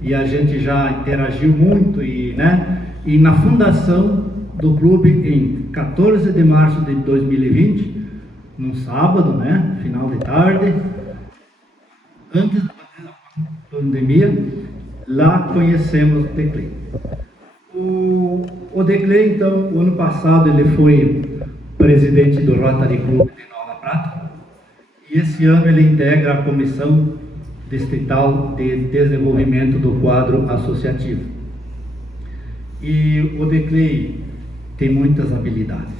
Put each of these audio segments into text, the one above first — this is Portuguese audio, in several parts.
e a gente já interagiu muito, e na fundação do clube em 14 de março de 2020, num sábado, final de tarde, antes da pandemia, lá conhecemos o Declay. O Declay, então, o ano passado ele foi presidente do Rotary Club de Nova Prata, e esse ano ele integra a Comissão Distrital de Desenvolvimento do Quadro Associativo. E o Declay tem muitas habilidades,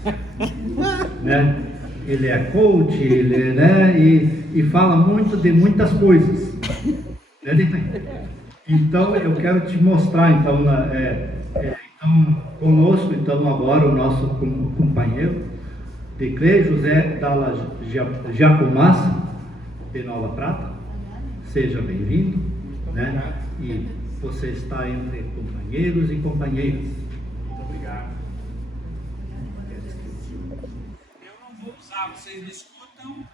Ele é coach, e fala muito de muitas coisas, Declay? Então eu quero te mostrar, então, conosco, então, agora o nosso companheiro Declay José Dalla Giacomazzi, de Nova Prata. Seja bem-vindo, E você está entre companheiros e companheiras. Muito obrigado. Eu não vou usar, vocês me escutam?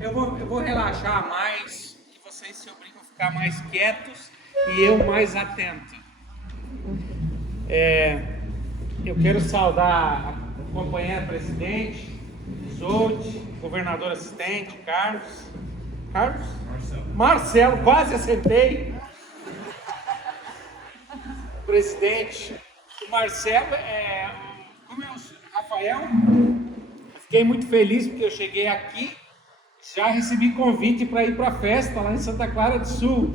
Eu vou relaxar mais e vocês se obrigam a ficar mais quietos e eu mais atento. Eu quero saudar a companheira presidente, Isolde, governador assistente, Carlos? Marcelo, quase acertei. Presidente, o Marcelo, como é o Rafael? Fiquei muito feliz porque eu cheguei aqui, já recebi convite para ir para a festa lá em Santa Clara do Sul.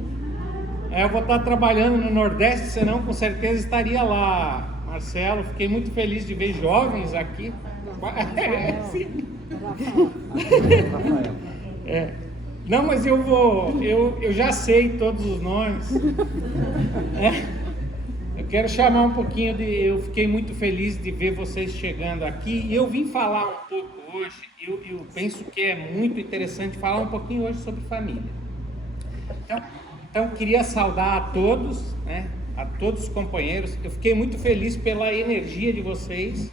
Eu vou estar trabalhando no Nordeste, senão com certeza estaria lá. Marcelo, fiquei muito feliz de ver jovens aqui. Não, mas eu já sei todos os nomes. Eu quero chamar um pouquinho eu fiquei muito feliz de ver vocês chegando aqui, e eu vim falar um pouco hoje, eu penso que é muito interessante falar um pouquinho hoje sobre família. Então queria saudar a todos, a todos os companheiros. Eu fiquei muito feliz pela energia de vocês,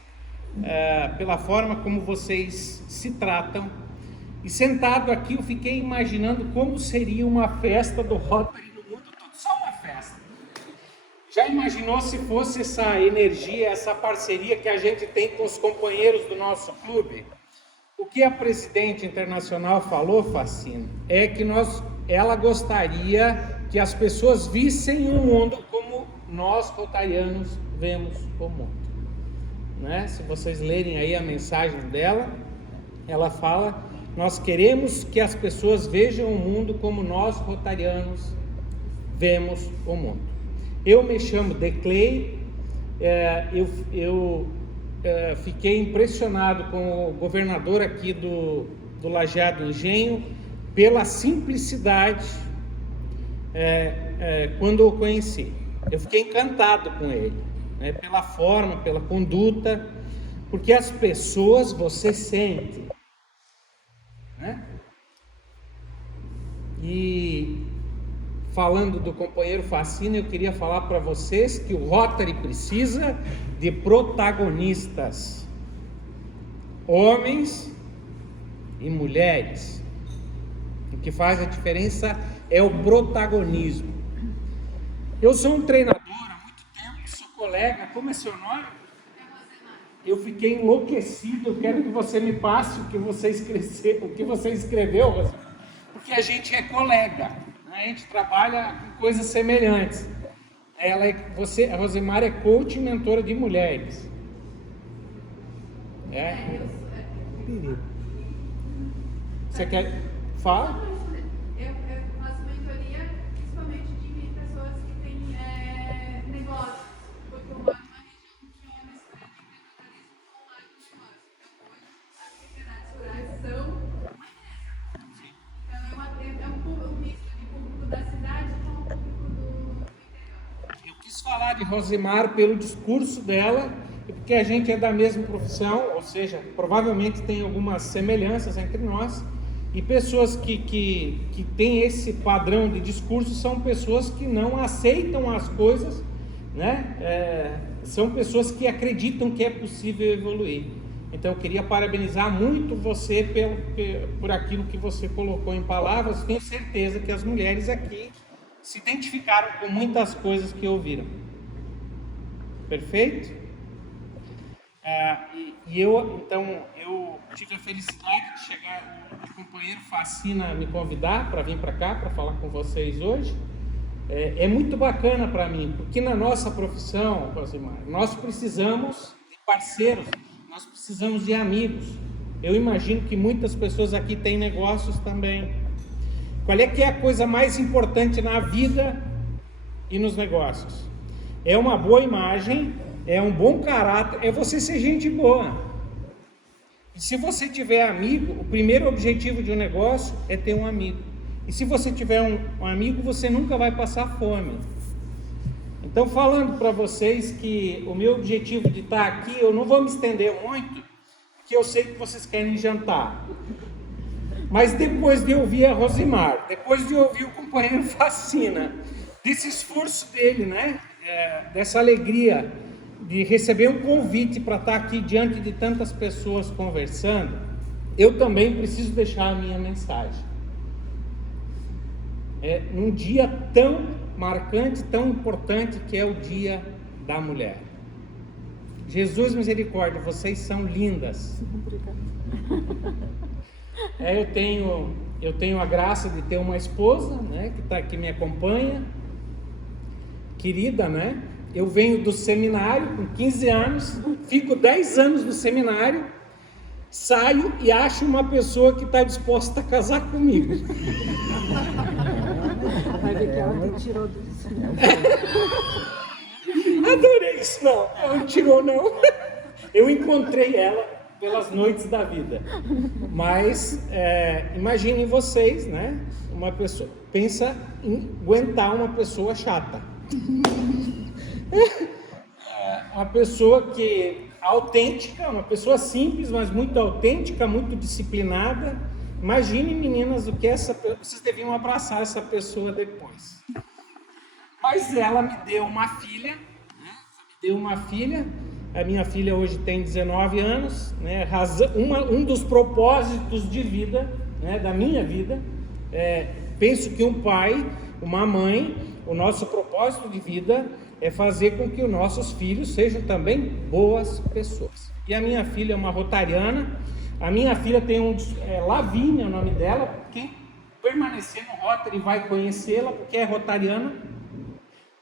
pela forma como vocês se tratam. E sentado aqui eu fiquei imaginando como seria uma festa do Rotary no mundo todo, só uma festa. Já imaginou se fosse essa energia, essa parceria que a gente tem com os companheiros do nosso clube? O que a presidente internacional falou, Facino, é que ela gostaria que as pessoas vissem o mundo como nós rotarianos vemos o mundo. Se vocês lerem aí a mensagem dela, ela fala: nós queremos que as pessoas vejam o mundo como nós rotarianos vemos o mundo. Eu me chamo Declay, eu fiquei impressionado com o governador aqui do Lajeado Engenho, pela simplicidade, quando eu o conheci. Eu fiquei encantado com ele, pela forma, pela conduta, porque as pessoas você sente, E falando do companheiro Facino, eu queria falar para vocês que o Rotary precisa de protagonistas, homens e mulheres. O que faz a diferença é o protagonismo. Eu sou um treinador há muito tempo, sou colega. Como é seu nome? Eu fiquei enlouquecido. Eu quero que você me passe o que você escreveu, Rosemar, porque a gente é colega, a gente trabalha com coisas semelhantes. A Rosemar é coach e mentora de mulheres. Você quer? Fala. Eu faço mentoria principalmente de pessoas que têm negócios, porque eu moro numa região que é uma mistura de empreendedorismo com agronegócio. Então, hoje, as atividades rurais são uma empresa. Então, é um misto de público da cidade com o público do interior. Eu quis falar de Rosemar pelo discurso dela, porque a gente é da mesma profissão, ou seja, provavelmente tem algumas semelhanças entre nós. E pessoas que têm esse padrão de discurso são pessoas que não aceitam as coisas, são pessoas que acreditam que é possível evoluir. Então eu queria parabenizar muito você por aquilo que você colocou em palavras. Tenho certeza que as mulheres aqui se identificaram com muitas coisas que ouviram. Perfeito? Eu tive a felicidade de chegar, o companheiro Facina me convidar para vir para cá, para falar com vocês hoje. É muito bacana para mim, porque na nossa profissão, Rosimar, nós precisamos de parceiros, nós precisamos de amigos. Eu imagino que muitas pessoas aqui têm negócios também. Qual é que é a coisa mais importante na vida e nos negócios? É uma boa imagem, é um bom caráter, é você ser gente boa. E se você tiver amigo, o primeiro objetivo de um negócio é ter um amigo. E se você tiver um amigo, você nunca vai passar fome. Então, falando para vocês que o meu objetivo de estar aqui, eu não vou me estender muito, porque eu sei que vocês querem jantar. Mas depois de ouvir a Rosimar, depois de ouvir o companheiro Facina, desse esforço dele, né? Dessa alegria de receber um convite para estar aqui diante de tantas pessoas conversando, eu também preciso deixar a minha mensagem. Num dia tão marcante, tão importante que é o Dia da Mulher. Jesus misericórdia, vocês são lindas. Eu tenho a graça de ter uma esposa, né, que me acompanha, querida, né? Eu venho do seminário com 15 anos, fico 10 anos no seminário, saio e acho uma pessoa que está disposta a casar comigo. Vai ver que ela te tirou do céu. Adorei isso, não tirou não. Eu encontrei ela pelas noites da vida. Mas imaginem vocês, né? Uma pessoa pensa em aguentar uma pessoa chata. Uma pessoa que autêntica, uma pessoa simples, mas muito autêntica, muito disciplinada. Imaginem, meninas, o que vocês deviam abraçar essa pessoa depois. Mas ela me deu uma filha, né? A minha filha hoje tem 19 anos, né? Um dos propósitos de vida, né, da minha vida, penso que um pai, uma mãe, o nosso propósito de vida é fazer com que os nossos filhos sejam também boas pessoas. E a minha filha é uma rotariana. A minha filha tem Lavínia, é o nome dela. Quem permanecer no Rotary vai conhecê-la, porque é rotariana,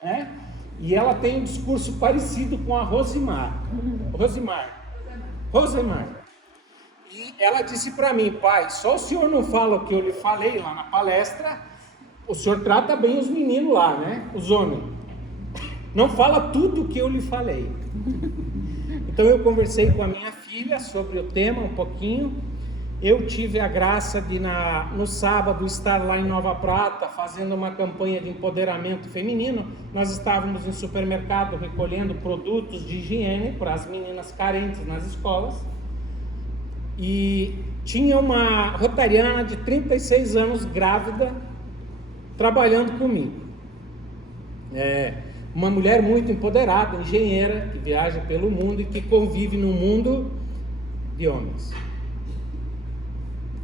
né? E ela tem um discurso parecido com a Rosimar. E ela disse para mim: pai, só o senhor não fala o que eu lhe falei lá na palestra, o senhor trata bem os meninos lá, né? Os homens. Não fala tudo o que eu lhe falei. Então eu conversei com a minha filha sobre o tema um pouquinho. Eu tive a graça de no sábado estar lá em Nova Prata fazendo uma campanha de empoderamento feminino. Nós estávamos em supermercado recolhendo produtos de higiene para as meninas carentes nas escolas. E tinha uma rotariana de 36 anos grávida trabalhando comigo. Uma mulher muito empoderada, engenheira, que viaja pelo mundo e que convive num mundo de homens.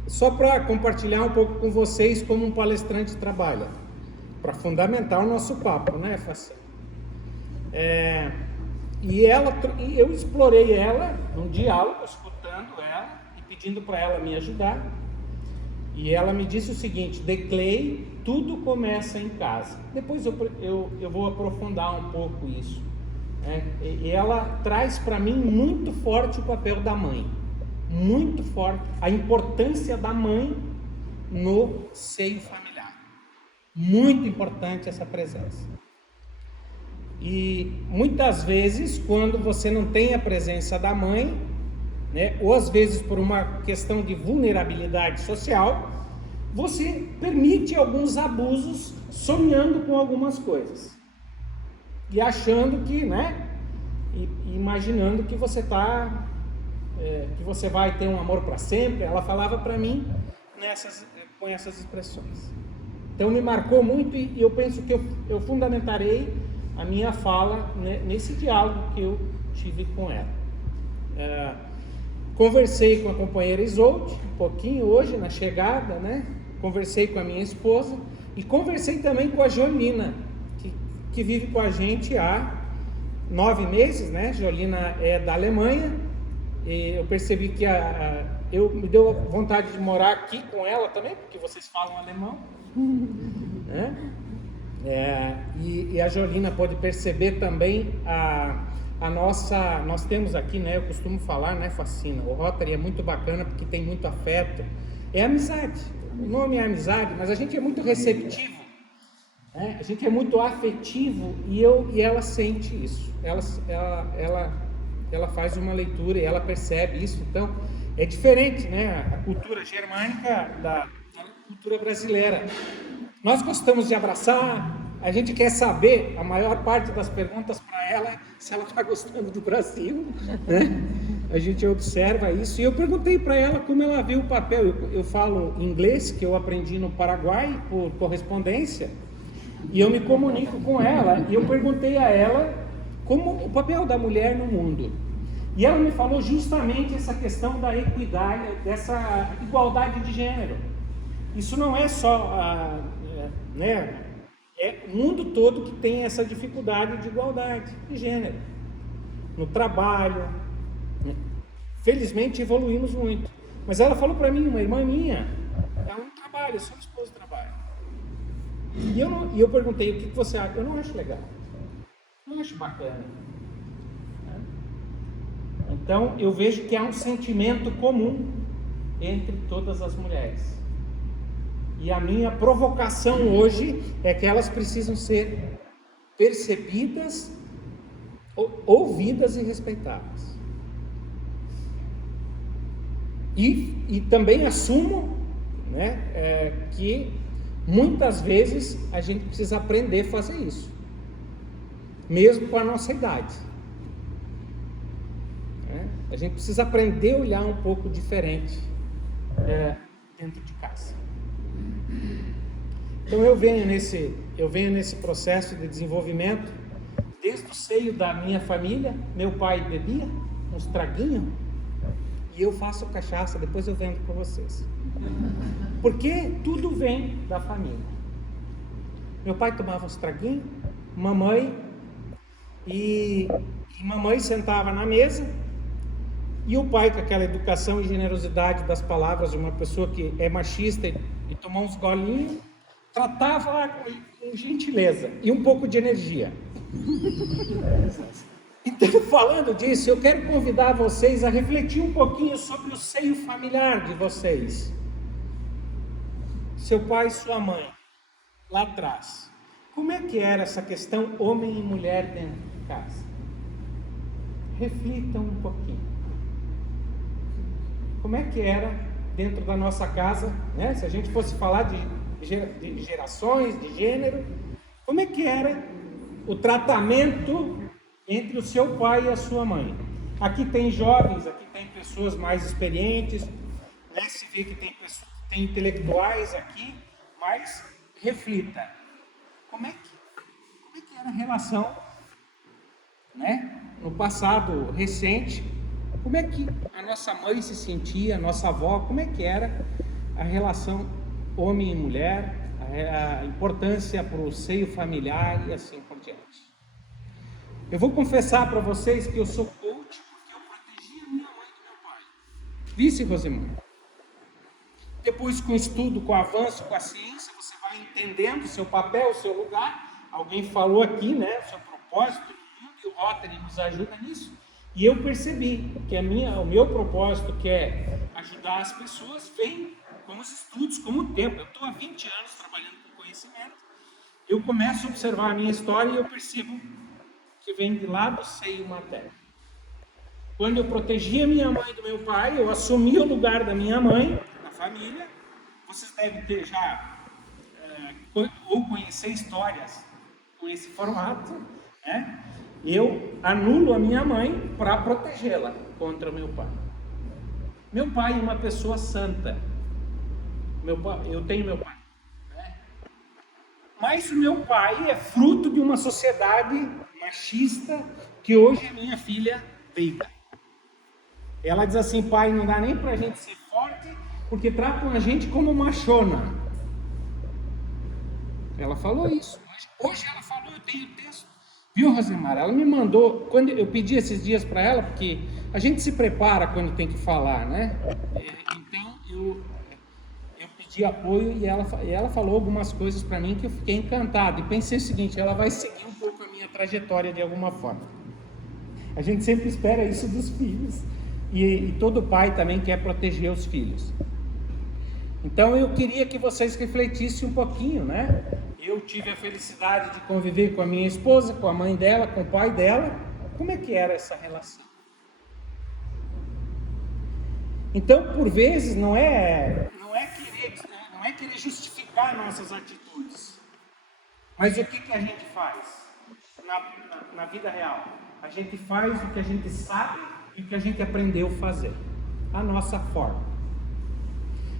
Só para compartilhar um pouco com vocês como um palestrante trabalha, para fundamentar o nosso papo, né, Facina? E eu explorei ela num diálogo, escutando ela e pedindo para ela me ajudar. E ela me disse o seguinte: Declay, tudo começa em casa. Depois eu vou aprofundar um pouco isso. E ela traz para mim muito forte o papel da mãe. Muito forte a importância da mãe no seio familiar. Muito importante essa presença. E muitas vezes, quando você não tem a presença da mãe, né, ou às vezes por uma questão de vulnerabilidade social, você permite alguns abusos sonhando com algumas coisas e achando que, né, e imaginando que você que você vai ter um amor para sempre. Ela falava para mim com essas expressões. Então me marcou muito e eu penso que eu fundamentarei a minha fala, né, nesse diálogo que eu tive com ela. Conversei com a companheira Isolde um pouquinho hoje na chegada, né? Conversei com a minha esposa, E conversei também com a Jolina, que vive com a gente há 9 meses, né? Jolina é da Alemanha, e eu percebi que me deu vontade de morar aqui com ela também, porque vocês falam alemão, né? E a Jolina pode perceber também a nossa, nós temos aqui, né? Eu costumo falar, né? Fascina. O Rotary é muito bacana porque tem muito afeto, é amizade. O nome é amizade, mas a gente é muito receptivo, né? A gente é muito afetivo e ela sente isso. Ela faz uma leitura e ela percebe isso. Então é diferente, né? A cultura germânica da cultura brasileira. Nós gostamos de abraçar. A gente quer saber, a maior parte das perguntas para ela é se ela está gostando do Brasil, né? A gente observa isso. E eu perguntei para ela como ela viu o papel. Eu falo inglês, que eu aprendi no Paraguai por correspondência, e eu me comunico com ela. E eu perguntei a ela como o papel da mulher no mundo. E ela me falou justamente essa questão da equidade, dessa igualdade de gênero. Isso não é só né? É o mundo todo que tem essa dificuldade de igualdade de gênero. No trabalho, né? Felizmente evoluímos muito. Mas ela falou para mim, uma irmã minha, ela não trabalha, só o esposo trabalha. E eu perguntei, o que você acha? Eu não acho legal. Não acho bacana. Então eu vejo que há um sentimento comum entre todas as mulheres. E a minha provocação hoje é que elas precisam ser percebidas, ouvidas e respeitadas. E também assumo, né, que muitas vezes a gente precisa aprender a fazer isso, mesmo com a nossa idade. A gente precisa aprender a olhar um pouco diferente dentro de casa. Então eu venho nesse processo de desenvolvimento desde o seio da minha família. Meu pai bebia uns traguinhos e eu faço cachaça, depois eu vendo para vocês. Porque tudo vem da família. Meu pai tomava uns traguinhos, mamãe sentava na mesa. E o pai, com aquela educação e generosidade das palavras de uma pessoa que é machista e tomou uns golinhos, tratava com gentileza e um pouco de energia. Então, falando disso, eu quero convidar vocês a refletir um pouquinho sobre o seio familiar de vocês. Seu pai e sua mãe, lá atrás. Como é que era essa questão homem e mulher dentro de casa? Reflitam um pouquinho. Como é que era dentro da nossa casa, né? Se a gente fosse falar de gerações, de gênero, como é que era o tratamento entre o seu pai e a sua mãe? Aqui tem jovens, aqui tem pessoas mais experientes, né? Se vê que tem intelectuais aqui, mas reflita. Como é que era a relação, né? No passado recente, como é que a nossa mãe se sentia, a nossa avó, como é que era a relação homem e mulher, a importância para o seio familiar e assim por diante. Eu vou confessar para vocês que eu sou coach porque eu protegi a minha mãe do meu pai. Vice, Rosemar? Depois, com o estudo, com o avanço, com a ciência, você vai entendendo o seu papel, o seu lugar. Alguém falou aqui, né, o seu propósito no mundo, e o Rotary nos ajuda nisso. E eu percebi que o meu propósito, que é ajudar as pessoas, vem com os estudos, com o tempo. Eu estou há 20 anos trabalhando com conhecimento. Eu começo a observar a minha história e eu percebo que vem de lá do seio materno. Quando eu protegi a minha mãe do meu pai, eu assumi o lugar da minha mãe, na família. Vocês devem ter já, ou conhecer histórias com esse formato, né? Eu anulo a minha mãe para protegê-la contra o meu pai. Meu pai é uma pessoa santa. Eu tenho meu pai. Né? Mas o meu pai é fruto de uma sociedade machista que hoje a minha filha peita. Ela diz assim: pai, não dá nem pra gente ser forte porque tratam a gente como machona. Ela falou isso. Hoje ela falou, eu tenho texto. Viu, Rosemar? Ela me mandou, quando eu pedi esses dias para ela, porque a gente se prepara quando tem que falar, né? Então eu pedi apoio e ela falou algumas coisas para mim que eu fiquei encantado. E pensei o seguinte: ela vai seguir um pouco a minha trajetória de alguma forma. A gente sempre espera isso dos filhos. E todo pai também quer proteger os filhos. Então eu queria que vocês refletissem um pouquinho, né? Eu tive a felicidade de conviver com a minha esposa, com a mãe dela, com o pai dela. Como é que era essa relação? Então, por vezes, não é querer justificar nossas atitudes. Mas o que a gente faz na vida real? A gente faz o que a gente sabe e o que a gente aprendeu a fazer. A nossa forma.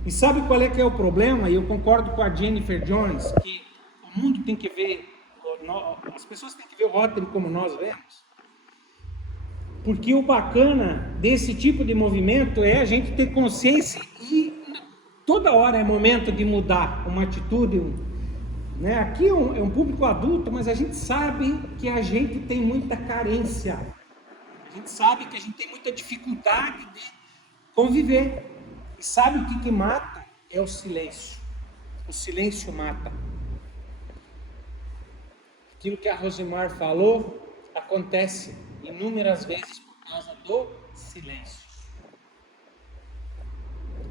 E sabe qual é que é o problema? E eu concordo com a Jennifer Jones, que o mundo tem que ver, as pessoas têm que ver o Rotary como nós vemos. Porque o bacana desse tipo de movimento é a gente ter consciência e toda hora é momento de mudar uma atitude. Né? Aqui é um público adulto, mas a gente sabe que a gente tem muita carência. A gente sabe que a gente tem muita dificuldade de conviver. E sabe o que mata? É o silêncio. O silêncio mata. Aquilo que a Rosemar falou acontece inúmeras vezes por causa do silêncio.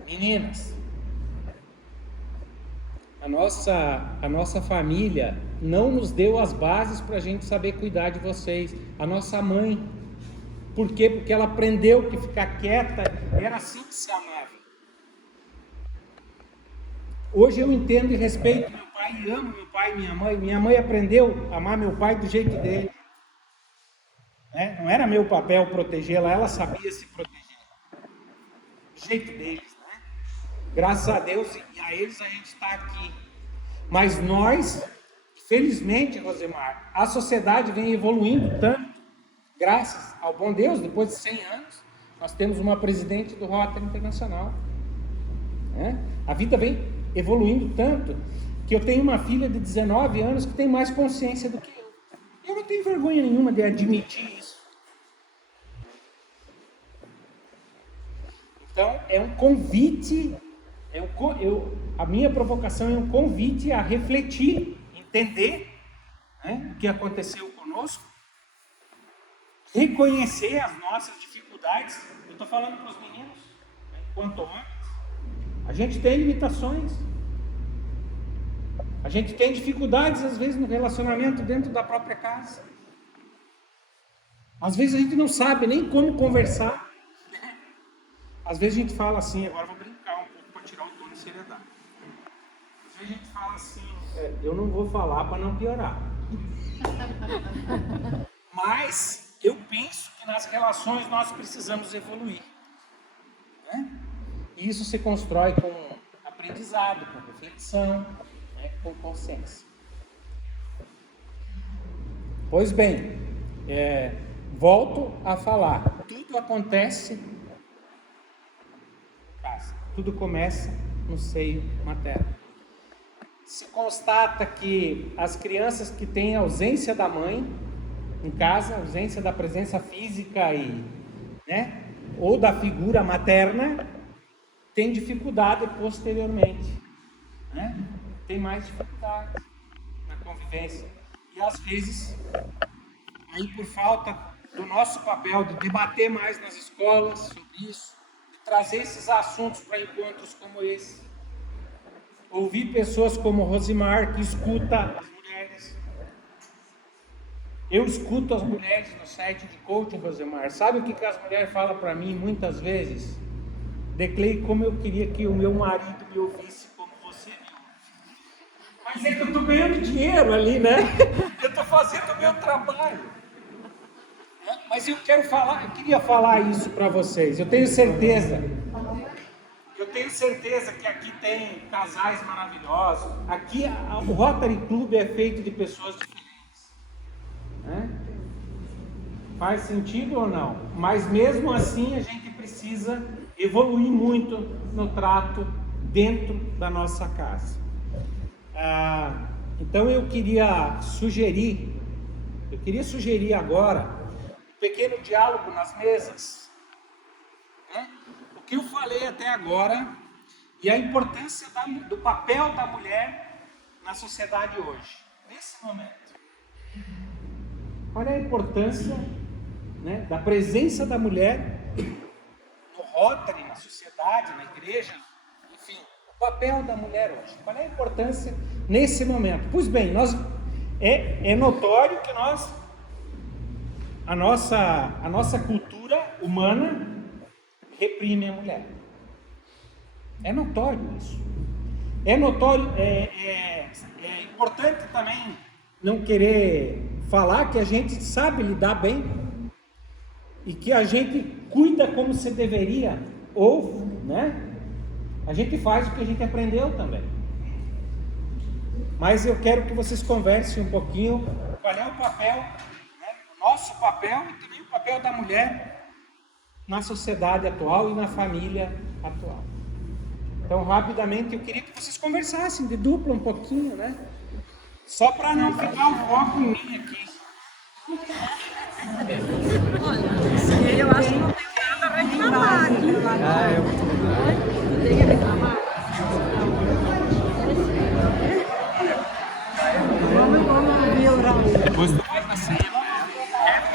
Meninas, a nossa família não nos deu as bases para a gente saber cuidar de vocês. A nossa mãe. Por quê? Porque ela aprendeu que ficar quieta era assim que se amava. Hoje eu entendo e respeito meu pai e amo meu pai e minha mãe. Minha mãe aprendeu a amar meu pai do jeito dele. Né? Não era meu papel protegê-la, ela sabia se proteger. Do jeito deles. Né? Graças a Deus e a eles a gente está aqui. Mas nós, felizmente, Rosemar, a sociedade vem evoluindo tanto. Graças ao bom Deus, depois de 100 anos, nós temos uma presidente do Rotary Internacional. Né? A vida vem evoluindo tanto que eu tenho uma filha de 19 anos que tem mais consciência do que eu. Eu não tenho vergonha nenhuma de admitir isso. Então, é um convite, a minha provocação é um convite a refletir, entender, né, o que aconteceu conosco, reconhecer as nossas dificuldades. Eu estou falando para os meninos, né, quanto antes. A gente tem limitações. A gente tem dificuldades, às vezes, no relacionamento dentro da própria casa. Às vezes a gente não sabe nem como conversar. Às vezes a gente fala assim, agora vou brincar um pouco para tirar o tom de seriedade. Às vezes a gente fala assim, eu não vou falar para não piorar. Mas eu penso que nas relações nós precisamos evoluir. Né? E isso se constrói com aprendizado, com reflexão, né, com consciência. Pois bem, volto a falar. Tudo acontece em casa. Tudo começa no seio materno. Se constata que as crianças que têm ausência da mãe em casa, ausência da presença física né, ou da figura materna, tem dificuldade posteriormente, né? Tem mais dificuldade na convivência. E às vezes, aí por falta do nosso papel de debater mais nas escolas sobre isso, de trazer esses assuntos para encontros como esse, ouvir pessoas como Rosemar, que escuta as mulheres. Eu escuto as mulheres no site de coaching, Rosemar. Sabe o que as mulheres falam para mim muitas vezes? Declarei como eu queria que o meu marido me ouvisse como você me ouve. Mas é que eu estou ganhando dinheiro ali, né? Eu estou fazendo o meu trabalho. Mas eu queria falar isso para vocês. Eu tenho certeza que aqui tem casais maravilhosos. Aqui o Rotary Club é feito de pessoas diferentes. Né? Faz sentido ou não? Mas mesmo assim a gente precisa evoluir muito no trato dentro da nossa casa. Então eu queria sugerir agora um pequeno diálogo nas mesas, né? O que eu falei até agora e a importância do papel da mulher na sociedade hoje, nesse momento. Olha a importância, né, da presença da mulher no Rotary, na sociedade, na igreja, enfim, o papel da mulher hoje. Qual é a importância nesse momento? Pois bem, é notório que a nossa cultura humana reprime a mulher. É notório isso. É notório, é importante também não querer falar que a gente sabe lidar bem e que a gente cuida como se deveria, ou, né? A gente faz o que a gente aprendeu também. Mas eu quero que vocês conversem um pouquinho qual é o papel, né, o nosso papel e também o papel da mulher na sociedade atual e na família atual. Então, rapidamente, eu queria que vocês conversassem de dupla um pouquinho, né? Só para não ficar o foco em mim aqui.